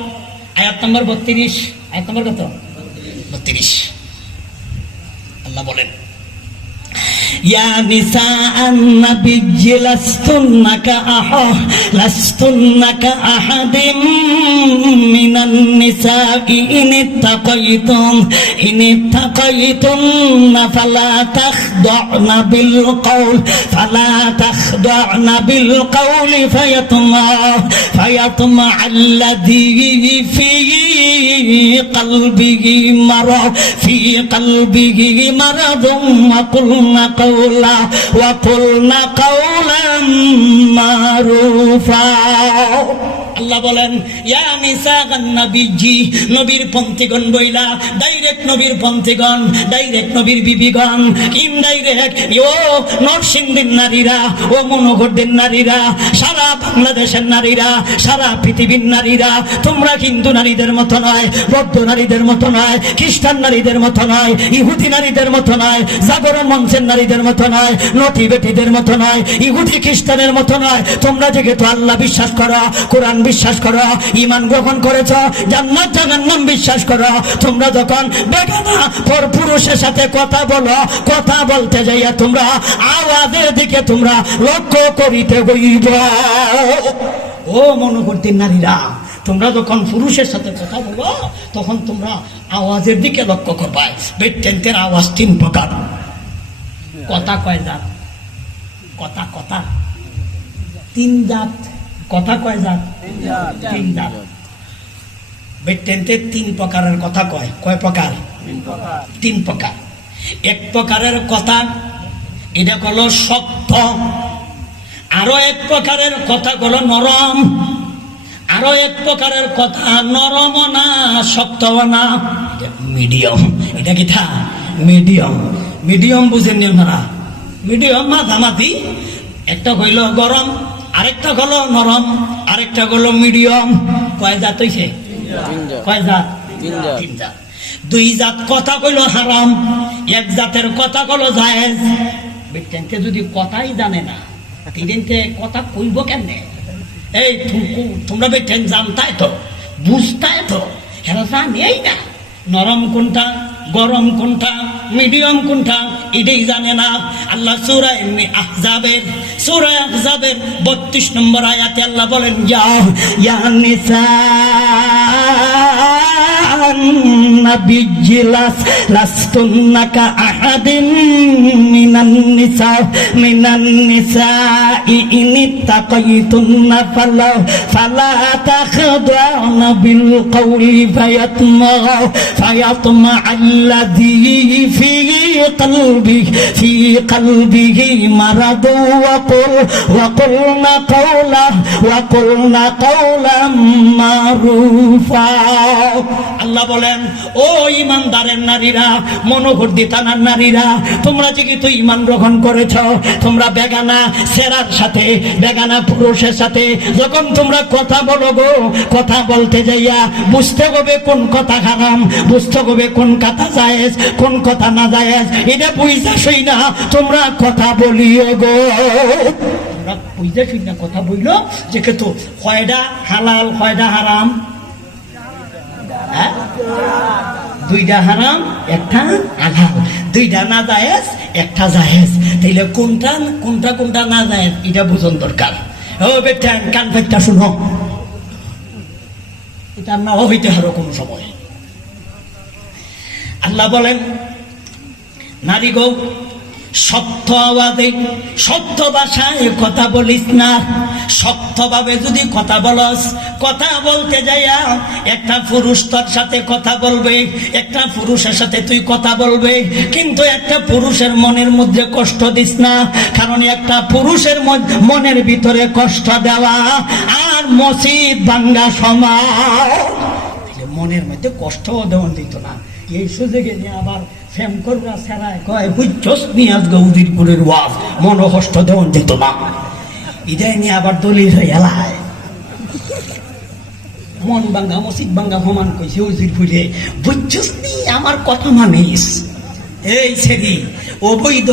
আয়াত নম্বর 32, আয়াত নম্বর কত? 32। আল্লাহ বলেন, ইয়া নিসাআন নাবিয়্যি লাস্তুন্না কাআহাদিম মিনান নিসাই ইন ইত্তাকাইতুম ফালা তাখদা'না বিল কওল ফায়াতমা আল্লাযী ফি কলবিহি মারাদুন وقلنا قولا معروفا। আল্লাহ বলেন, ইয়া নিসাআন নাবিয়্যি, নবীর পন্থীগণ বইলা, ডাইরেক্ট নবীর পন্থীগণ, ডাইরেক্ট নবীর বিবিগণ, ইনডাইরেক্ট ও নরসিংদীর নারীরা, ও মনোহরদের নারীরা, সারা বাংলাদেশের নারীরা, সারা পৃথিবীর নারীরা, তোমরা হিন্দু নারীদের মতো নয়, বৌদ্ধ নারীদের মতো নয়, খ্রিস্টান নারীদের মতো নয়, ইহুদি নারীদের মতো নয়, জাগরণ মঞ্চের নারীদের মতো নয়, নটি বেটিদের মতো নয়, ইহুদি খ্রিস্টানের মতো নয়। তোমরা যেহেতু আল্লাহ বিশ্বাস করো, কোরআন বিশ্বাস করো, ঈমান গ্রহণ করেছো, জান্নাত জাহান্নাম বিশ্বাস করো, তোমরা যখন বেগানা পর পুরুষের সাথে কথা বলো, কথা বলতে যাইয়া তোমরা আওয়াজের দিকে তোমরা লক্ষ্য করিতে হইব। ও মনোবর্তীর নারীরা, তোমরা যখন পুরুষের সাথে কথা বলো, তখন তোমরা আওয়াজের দিকে লক্ষ্য করবা। বেটেন্টের আওয়াজ 3 প্রকার। কথা কয় জাত? কথা কথা 3 জাত। কথা কয় জাত? 3 জাত। বেটেন্টে 3 প্রকারের কথা কয়। কয় প্রকার? 3 প্রকার। এক প্রকারের কথা, এটা হলো শক্ত। আরো এক প্রকারের কথা হলো নরম। আরো এক প্রকারের কথা নরম না, শক্ত না, মিডিয়াম। এটা কি থা? মিডিয়াম। মিডিয়াম বুঝেন আপনারা? মিডিয়াম মাঝামাঝি। একটা হইল গরম, আরেকটা হলো নরম, আরেকটা হলো মিডিয়াম। কয় জাত হইছে? কয় জাত? 3 জাত। 2 জাত কথা কইল হারাম, 1 জাতের কথা কইল জায়েজ। বেটেনকে যদি কথাই জানে না, তিনতে কথা কইব কেমনে? এই তোমরা বেটেন জানতাই তো, বুঝতাই তো, হেরা জানেই না নরম কোনটা, গরম কোনটা, মিডিয়াম কোনটা, এটাই জানে না। আল্লাহ সূরা আহজাবের 32 নম্বর আয়াতে আল্লাহ বলেন, ইয়া নিসা النبي لستن كأحد من النساء إن اتقيتن فلا تخضعن بالقول فيطمع الذي في قلبه مرض وقلنا قولا معروفا আল্লাহ বলেন, ও ইমানদারের নারীরা, মনোহরদি থানার নারীরা, তোমরা যেহেতু ঈমান গ্রহণ করেছ, তোমরা বেগানা সেরার সাথে, বেগানা পুরুষের সাথে যখন তোমরা কথা বলো গো, কথা বলতে যাইয়া বুঝতে হবে কোন কথা হারাম, বুঝতে হবে কোন কথা জায়েজ, কোন কথা না জায়েজ। এটা বুঝা শুই না তোমরা কথা বলিও গো, তোমরা বুঝা শুই না কথা বইল, যেহেতু কয়টা হালাল কয়টা হারাম, দুইটা হারাম একটা হালাল, দুইটা না জায়েজ একটা জায়েজ। তাইলে কোনটা কোনটা কোনটা না জায়েজ এটা বুঝন দরকার। ও বেটা কান ফাইটা শুনো, এটা না হইতে হারো কোন সময়। আল্লাহ বলেন, নারী গো শক্ত আওয়াজে শক্ত ভাষায় কথা বলিস না। শক্তভাবে যদি কথা বলস, কথা বলতে যাইয়া একটা পুরুষ তোর সাথে কথা বলবে, একটা পুরুষের সাথে তুই কথা বলবে, কিন্তু একটা পুরুষের মনের মধ্যে কষ্ট দিস না, কারণ একটা পুরুষের মনের ভিতরে কষ্ট দেওয়া আর মসজিদ ভাঙ্গা সমান। মনের মধ্যে কষ্ট দেওয়া দিত না, এই সুযোগে নিয়ে আবার ফেম করবা সেরায় কয় বুঝছস নিয়াজ গৌদিরপুরের ওয়াজ, মন কষ্ট দেওয়া দিত না, এটাই নিয়ে আবার দলিল হয়ে এলায় মন ভাঙ্গা মসজিদ ভাঙ্গা সমান কইছে উজিরপুরে, বুঝছস নি আমার কথা মানিস। এই সেরি অবৈধ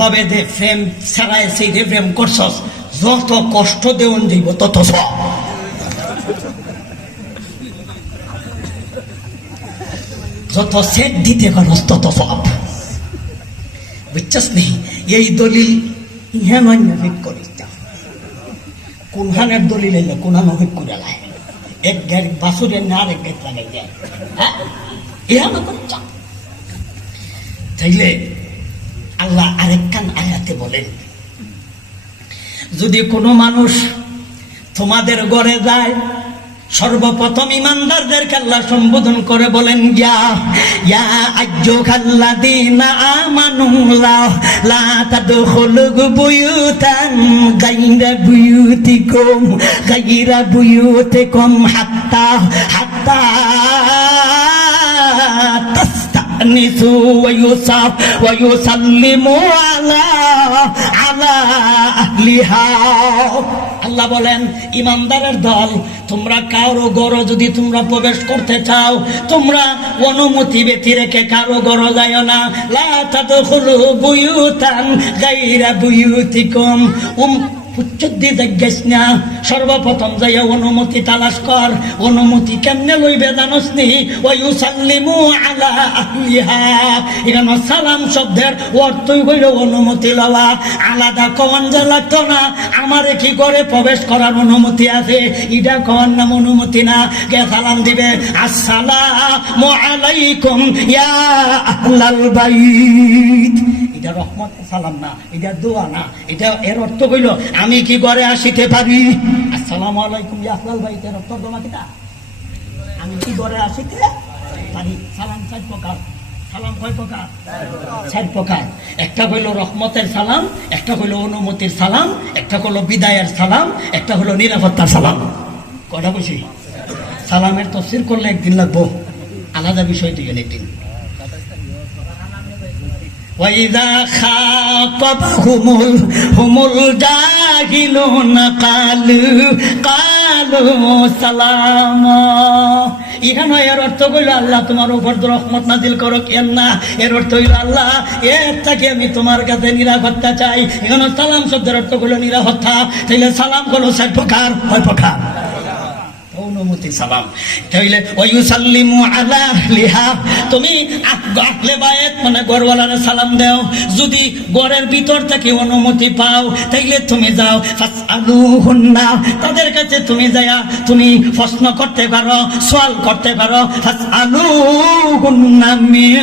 ভাবে দে ফ্রেম সেরায় সেই দে ফ্রেম করছস, যত কষ্ট দেওয়া দিব তত সব। যত সেট দিতে পারো তত সব, বুঝছস নি? এই দলিল ইহা মান্য ফিট করিস, কোনখানের দলিল এলে কোনখানে ফিট করে লাই, এক গাড়ি বাসুরের না আরেক গাড়ি লাগাই যায়, হ্যাঁ ইহা না করছ। তাইলে আল্লাহ আরেকখান আয়াতে বলেন, যদি কোনো মানুষ তোমাদের ঘরে যায়, সর্বপ্রথম ইমানদারদেরকে আল্লাহ সম্বোধন করে বলেন, ইয়া আইয়ুহাল্লাযীনা আমানু লা তাদখুলু বুয়ুতান গায়রা বুয়ুতিকুম হাত্তা তাস্তানিসু ওয়া ইউসাল্লিমু আলা আহলিহা। আল্লাহ বলেন, ইমানদারের দল, তোমরা কারো ঘর যদি তোমরা প্রবেশ করতে চাও, তোমরা অনুমতি ব্যতি রেখে কারো ঘর যাইও না। লা তাদখুলু বুয়ুতান গায়রা বুয়ুতিকুম, না, সর্বপ্রথম যাইয়া অনুমতি তালাশ কর। অনুমতি কেমনে লইবে জানোস নি? ওয়ায়ুসাল্লিমু আলা আহলিহা, এখানে সালাম শব্দের অর্থই হইল অনুমতি লওয়া। আলাদা কওয়ান যে লাগতো না, আমারে কি করে প্রবেশ করার অনুমতি আছে, এটা কওয়ার নাম অনুমতি না। কে সালাম দিবে, আসসালামু আলাইকুম ইয়া আহলাল বাইত, এটা রহমতের সালাম না, এটা দোয়া না, এটা এর অর্থ হইল আমি কি ঘরে আসিতে পারি। আসসালামু আলাইকুম ইয়া আহলাল বাইত এর অর্থ দোয়া কিটা, আমি কি ঘরে আসিতে পারি। সালাম চার প্রকার, সালাম কয় প্রকার? চার প্রকার। একটা হইল রহমতের সালাম, একটা হইল অনুমতির সালাম, একটা হইল বিদায়ের সালাম, একটা হইল নিরাপত্তার সালাম। কয়টা বলছি? সালামের তাফসীর করলে একদিন লাগবো, আলাদা বিষয় দিয়ে একদিন। وَإِذَا خَاطَبَهُمُ الْجَاهِلُونَ قَالُوا سَلَامًا। এখানে এর অর্থ হইল আল্লাহ তোমার উপর রহমত নাজিল করো কেন না, এর অর্থ হইল আল্লাহ এর থেকে আমি তোমার কাছে নিরাপত্তা চাই। এখানে সালাম শব্দের অর্থ হইল নিরাপত্তা। তাইলে সালাম হলো চার প্রকার, কয় প্রকার? অনুমতি সালাম। তাইলে ওয়ায়ুসাল্লিমু আলা আহলিহা, তুমি আহলে বায়াত মানে ঘরওয়ালারে সালাম দাও। যদি ঘরের ভিতর থেকে অনুমতি পাও তাইলে তুমি যাও, ফাসআলুহুন্না, তাদের কাছে তুমি যায়া তুমি প্রশ্ন করতে পারো, সওয়াল করতে পারো। ফাসআলুহুন্না মিন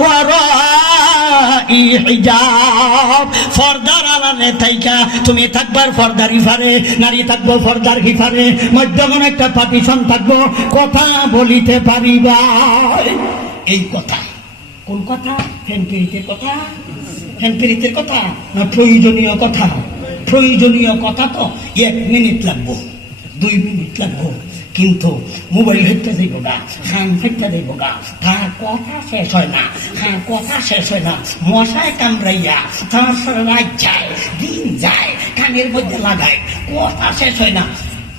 ওয়ারাই হিজাব, পর্দার আড়ালে থাইকা তুমি থাকবার পর্দার হিফারে, নারী থাকবো পর্দার হিফারে, মধ্যমন একটা পার্টিশন থাকবো, কথা বলিতে পারিবা। এই কথা কোন কথা? ফ্যানপিরিতের কথা, ফ্যানপিরিতের কথা না প্রয়োজনীয় কথা? প্রয়োজনীয় কথা তো 1 মিনিট লাগবো, 2 মিনিট লাগবো, কিন্তু মোবাইল হেঁটে যাইব গা, খান হেঁটে যাইব গা, তার কথা শেষ হয় না, হ্যাঁ কথা শেষ হয় না, মশায় কামড়াইয়া তার রাত যায়, দিন যায়, কানের মধ্যে লাগায়, কথা শেষ হয় না।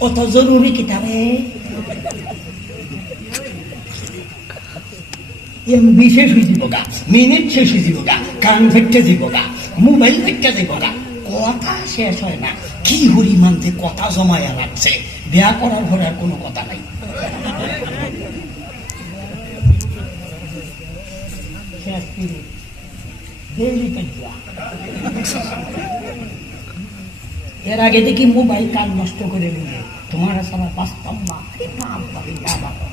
অত জরুরি কিতাবে এমবি শেষ হয়ে যাব গা, মিনিট শেষ হয়ে যাব গা, কান ফেটে যাব গা, মোবাইল ফেটে যাব গা, কথা শেষ হয় না। কি হরিমান যে কথা জমায়া রাখছে, বিয়া করার পরে আর কোনো কথা নাই। এর আগে দেখি মোবাইল কান নষ্ট করে নিলে তোমার সারা বাস্তব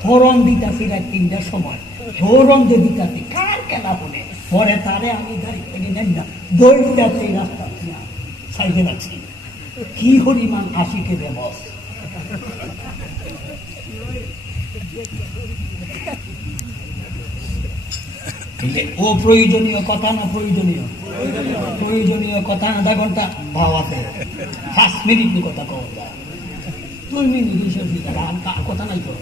হরণ দিতাছি রাত 3টার সময়, হরণ যে দিতাছি কার কেনা বলে, পরে তারে আমি গাড়ি থেকে নেই না দৌড়াতে রাস্তা সাইডে রাখছি। কি হরিমান আশিকে দেবস। ও প্রয়োজনীয় কথা না প্রয়োজনীয়? প্রয়োজনীয় কথা আধা ঘন্টা ভাও আছে, 5 মিনিট কথা কওয়া যায়, 2 মিনিট আর কথা নাই তো,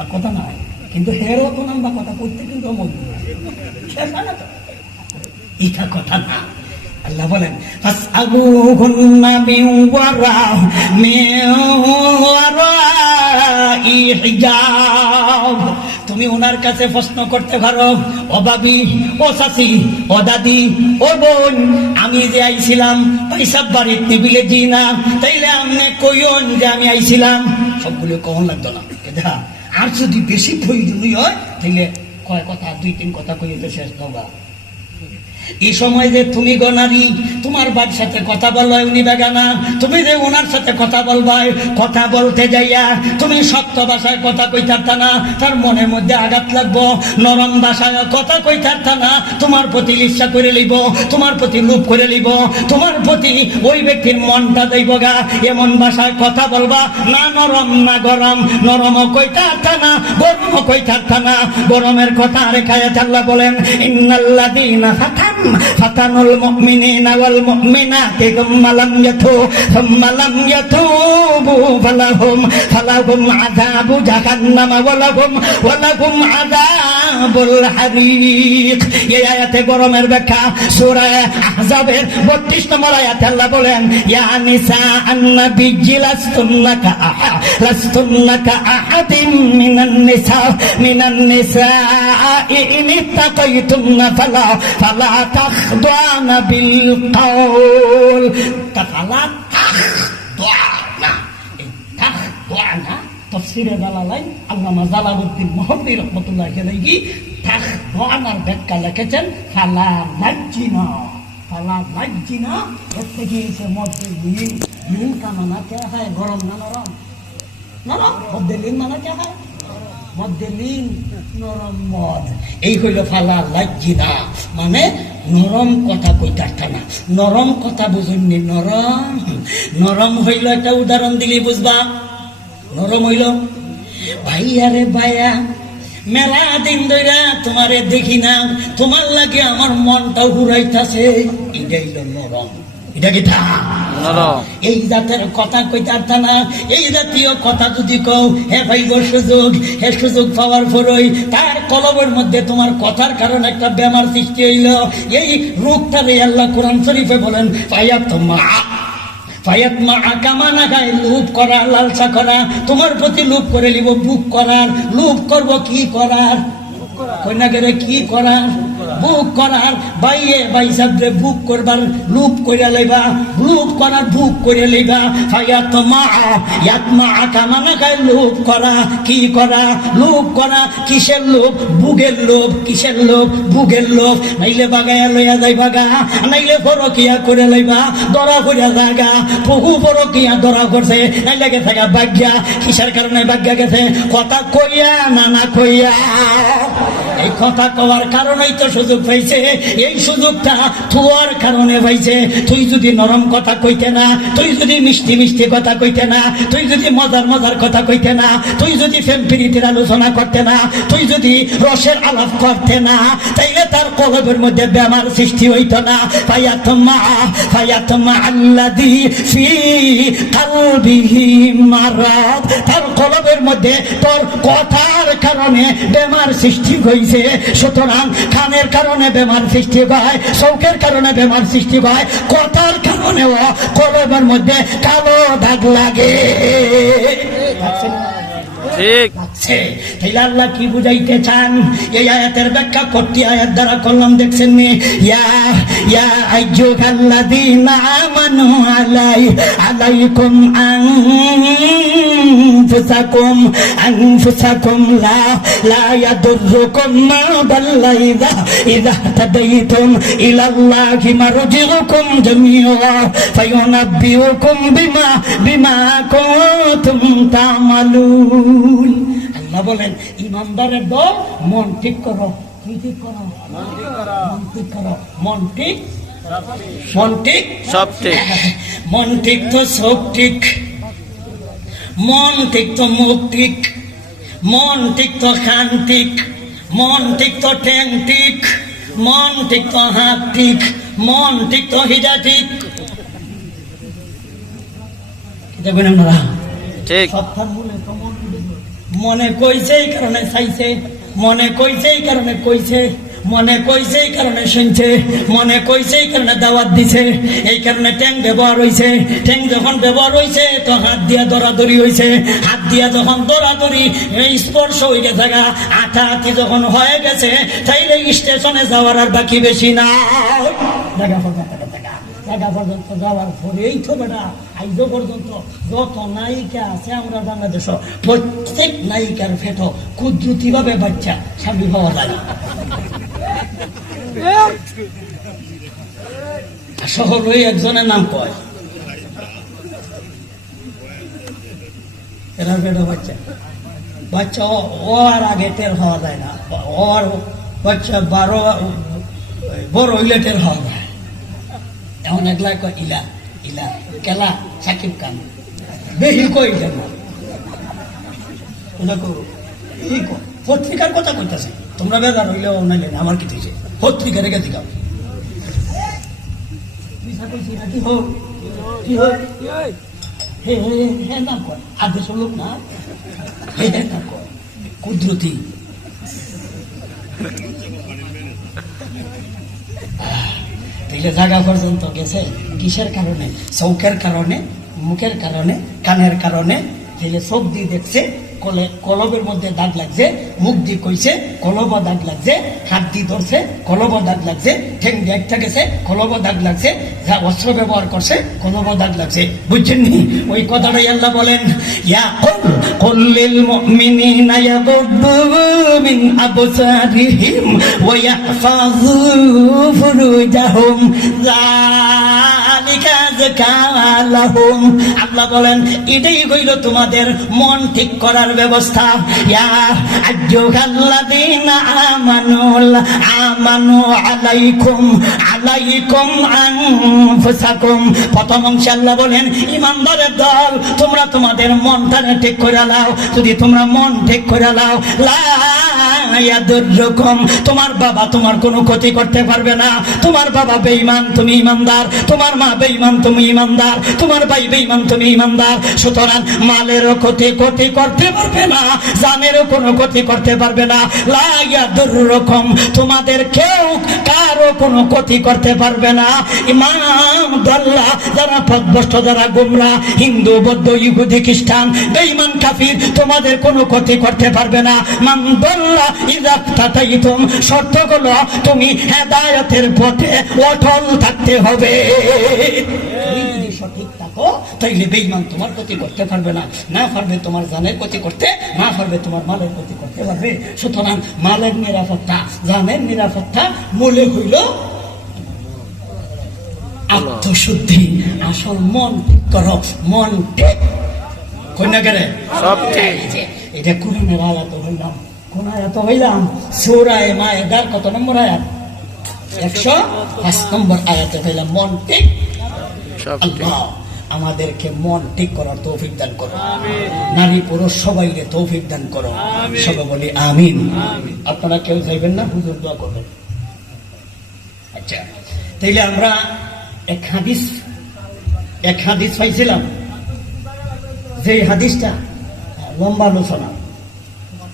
আর কথা নাই, কিন্তু হেরও তো নাম্বা কথা করতে কিন্তু শেষ হয় না তো, এটা কথা না। আল্লাহ বলেন ফাসআলুহুন্না মিন ওয়ারাই হিজাব, তুমি ওনার কাছে প্রশ্ন করতে পারো, ও ভাবি, ও চাচি, ও দাদি, ও বোন, আমি যে আইছিলাম পয়সা বাড়ির টেবিলে জি না, তাইলে আপনি কইন যে আমি আইছিলাম। সবগুলো কখন লাগতো না, আর যদি বেশি প্রয়োজনীয় হয় তাইলে কয় কথা 2-3 কথা কইতে শেষ হবা। এই সময় যে তুমি গনারি, তোমার বাড়ির সাথে কথা বলবা উনি বেগানা, তুমি যে ওনার সাথে কথা বলবা, কথা বলতে যাইয়া তুমি শক্ত ভাষায় কথা কইতারতা না, তার মনের মধ্যে আঘাত লাগবো। নরম ভাষায় কথা কইতারতা না, তোমার প্রতি ঈর্ষা করে লইব, তোমার প্রতি লোভ করে লইব, তোমার প্রতি ওই ব্যক্তির মনটা দেইব গা, এমন ভাষায় কথা বলবা না নরম না গরম, নরমও কইতারতা না, গরমও কইতারতা না। গরমের কথা রেখায় আল্লাহ বলেন ইন্নাল্লাযীনা ফাতানুল মুমিনিনা ওয়াল মুমিনাতি সুম্মা লাম ইয়াতুবু ফালাহুম আযাবু জাহান্নাম ওয়া লাহুম আযাবুল হারিক। এই আয়াতে গরমের ব্যাখ্যা সূরা আহজাবের 32 নম্বর আয়াতে আল্লাহ বলেন ইয়া নিসা আন-নাবিয়্যি লাস্তুন্না কাআহাদিম মিনান নিসা ইন ইত্তাকাইতুমনা ফালা তাখদানা বিল কওল, ফালা তাখদানা, তাখদানা তাফসীরে জালালাইন আল্লামা জালালউদ্দিন মুহাম্মদী রাহমাতুল্লাহি আলাইহি তাখদানার ব্যাখ্যা লিখেছেন ফালা লাজ্জিনা। ফালা লাজ্জিনা এর থেকে এসে মধ্যে লিন কা মানা क्या है, গরম না নরম? নরম মধ্যে লিন মানা क्या है, মধ্যে লিন নরম মদ। এই হইল ফালা লাজ্জিনা, মানে নরম কথা কইতারটা না। নরম কথা বুঝুননি, নরম নরম হইল একটা উদাহরণ দিলে বুঝবা। নরম হইল ভাইয়া রে ভাইয়া, মেলা দিন ধরে তোমারে দেখি না, তোমার লাগে আমার মনটা হুরাইতাছে, এটা হইল নরম। এটা কি এই জাতের কথা কইতারতা না। এই জাতীয় কথা যদি কও হে ভাই সুযোগ পাওয়ার পরই তার কলবের মধ্যে তোমার কথার কারণে একটা বেমার সৃষ্টি হইল। এই রোগটারে আল্লাহ কোরআন শরীফে বলেন লোভ করা, লালসা করা, তোমার প্রতি লোভ করে নিব, বুক করার লোভ করব, কি করার কন্যাকে কি করার বুক করার বাইয়ে বাইসাবরে বুক করবার লুপ কইরা লইবা, লুপ করার বুক করে লইবা। ফায়াতমা ইয়াতমা কামানা গায় লুপ করা, কি করা? লুপ করা। কিসের লোভ? বুগের লোভ। কিসের লোভ? বুগের লোভ। নাইলে বাগায়া লইয়া যাইবা গা, নাইলে পরকিয়া করে লইবা, ধরা কইরা জাগা। বহু পরকিয়া ধরা করছে, নাইলে গেছে গা বাগ্যা। কিসের কারণে বাগ্যা গেছে? কথা কইয়া না না কইয়া। এই কথা কওয়ার কারণেই তো সুযোগ পাইছে। এই সুযোগটা থুয়ার কারণে পাইছে। তুই যদি নরম কথা কইতে না, তুই যদি মিষ্টি মিষ্টি কথা কইতে না, তুই যদি মজার মজার কথা কইতে না, তুই যদি ফেমপ্রীতির আলোচনা করতে না, তুই যদি রসের আলাপ করতে না, তাইলে তার কলবের মধ্যে বেমার সৃষ্টি হইতো না। ফায়াতমা আল্লাযী ফি কলবিহি মারাদ। তার কলবের মধ্যে তোর কথার কারণে বেমার সৃষ্টি হইছে। সুতরাং কানের কারণে বেমার সৃষ্টি হয়, চোখের কারণে বেমার সৃষ্টি হয়, কথার কারণেও কলবের মধ্যে কালো দাগ লাগে। ঠিক আছে। তাইলে আল্লাহ কি বুঝাইতে চান? এই আয়াতের ব্যাখ্যা করতে আয়াত দ্বারা করলাম, দেখছেন নি? ইয়া ইয়া আইয়ুহাল্লাযীনা আমানু আলাইকুম আনফুসাকুম লা ইয়াদুররুকুম মা দাল্লা ইযা তাদাইতুম ইলাল্লাহি মারজিউকুম জামিআ ফায়ুনাব্বিউকুম বিমা কুনতুম তা'মালুন। আল্লাহ বলেন, ইমানদারের দল মন ঠিক করো। কি ঠিক করো? মন ঠিক করো। মন ঠিক, মন ঠিক, সব ঠিক। মন ঠিক তো সব ঠিক। মন ঠিক তো মুখ ঠিক। মন ঠিক তো কান ঠিক। মন ঠিক তো ঠ্যাং ঠিক। মন ঠিক তো হাত ঠিক। মন ঠিক তো হিজা ঠিক। দেখবেন আপনারা, ঠিক সত্তার মূলে তো মন। মনে কইছে এই কারণে চাইছে, মনে কইছে এই কারণে কইছে, মনে কইছে এই কারণে শুনছে, মনে কইছে এই কারণে দাওয়াত দিছে। এই কারণে ট্যাং ব্যবহার হইছে। ট্যাং যখন ব্যবহার হইছে তো হাত দিয়া দরাদরি হইছে। হাত দিয়া যখন দরাদরি স্পর্শ হয়ে গেছে, আঠাআঠি যখন হয়ে গেছে, তাইলে স্টেশনে যাওয়ার আর বাকি বেশি না। দেখা জায়গা পর্যন্ত যাওয়ার পরেই তো বেটা আইজ পর্যন্ত যত নায়িকা আছে আমরা বাংলাদেশ, প্রত্যেক নায়িকার ফেটো কুদরতি ভাবে বাচ্চা স্বামী হওয়া যায়। শহর ওই একজনের নাম কয়, এরা ফেটো বাচ্চা বাচ্চা ওর আগে টের হওয়া যায় না। ওর বাচ্চা বড় হইলে টের হওয়া যায়। এমন একলা কয় ইলা ইলা কেলা সাকিব খান বেশি কই যাব। পত্রিকার কথা কইতাছে, তোমরা বেজার হইলেও নাইলে আমার কি হয়েছে? পত্রিকা রেখে দিলাম। নাম কয় আদেশ লোক না, নাম কয় কুদরতি। তাইলে জায়গা পর্যন্ত গেছে কিসের কারণে? চৌকের কারণে, মুখের কারণে, কানের কারণে। তাইলে চোখ দিয়ে দেখছে কলবের মধ্যে দাগ লাগছে, মুখ দিয়ে কইছে কলব দাগ লাগছে, হাত দিয়ে ধরছে কলব দাগ লাগছে, ঠেং দিয়ে একটা গেছে কলব দাগ লাগছে, যা অস্ত্র ব্যবহার করছে কলব দাগ লাগছে। বুঝছেন নি? ওই কথাটাই আল্লাহ বলেন, ইয়া কুল লিল মুমিনিনা ইয়াগুদ্দু মিন আবসারিহিম ওয়া ইয়াহফাযু ফুরুজাহুম যালিকা যাকা লাহুম। আল্লাহ বলেন, এটাই হইল তোমাদের মন ঠিক করার ব্যবস্থা। ইয়া আইয়ুহাল্লাযীনা আমানু আলাইকুম আনফুসাকুম। প্রথম অংশে আল্লাহ বলেন, ইমানদারের দল তোমরা তোমাদের মনটাকে ঠিক করে নাও। যদি তোমরা মন ঠিক করে নাও, লা ইয়াদুররুকুম, তোমার বাবা তোমার কোনো ক্ষতি করতে পারবে না। তোমার বাবা বেঈমান, তুমি ইমানদার। তোমার মা বেঈমান, তুমি ইমানদার। তোমার ভাই বেঈমান, তুমি ইমানদার। সুতরাং মালেরও ক্ষতি করতে পারবে না, জানেরও কোনো ক্ষতি করতে পারবে না। লা ইয়াদুররুকুম, তোমাদের কেউ কারো কোনো ক্ষতি করতে পারবে না। ইমাম দল্লা, যারা পথভ্রষ্ট, যারা গোমরা, হিন্দু, বৌদ্ধ, ইহুদি, খ্রিস্টান, বেঈমান, কাফির, তোমাদের কোনো ক্ষতি করতে পারবে না। মান দল্লা ইযা তাতাইতুম, শর্ত হলো তুমি হেদায়েতের পথে অটল থাকতে হবে। তুমি যদি সঠিক থাকো তাইলে বেঈমান তোমার ক্ষতি করতে পারবে না, না পারবে তোমার জানের ক্ষতি করতে, না পারবে তোমার মালের ক্ষতি করতে পারবে। সুতরাং মালের নিরাপত্তা, জানের নিরাপত্তা মূলে হইল আত্মশুদ্ধি। আসল মন ঠিক করো, মন ঠিক কন্যা গেলে সব ঠিক। এটা কোরআনের আয়াত হইলাম। কোন আয়াত হইলাম? সূরা মায়েদার কত নম্বর আয়াত? 105 নম্বর আয়াতে হইলাম মন ঠিক। সব ঠিক। আল্লাহ আমাদেরকে মন ঠিক করার তৌফিক দান করো, নারী পুরুষ সবাইকে তৌফিক দান করো, সবাই বলি আমিন। আপনারা কেউ চাইবেন না, হুজুর দোয়া করবেন। আচ্ছা, তাইলে আমরা এক হাদিস পাইছিলাম, যে হাদিসটা লম্বা আলোচনা,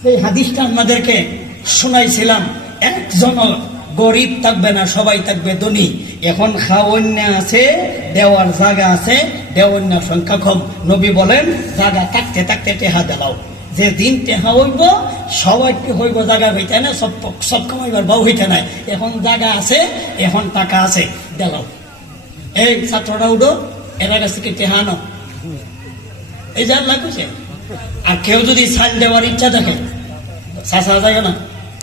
সেই হাদিসটা আমাদেরকে শোনাইছিলাম। একজন গরিব থাকবে না, সবাই থাকবে ধনী। এখন খাওয়ান্য আছে, দেওয়ার জায়গা আছে, দেওয়ান্য সংখ্যা কম। নবী বলেন জায়গা থাকতে থাকতে টেহা দেলাও। যে দিন টেহা হইব সবাই হইব, জায়গা হইতে না, সব কামাইবার বাউ হইতে নাই। এখন জায়গা আছে, এখন টাকা আছে, দেলাও। এই ছাত্ররা উঠো, এরা কাছে কি টেহা আনো, এই যা লাগছে। আর কেউ যদি সাল দেওয়ার ইচ্ছা থাকে, চাষা যায় না।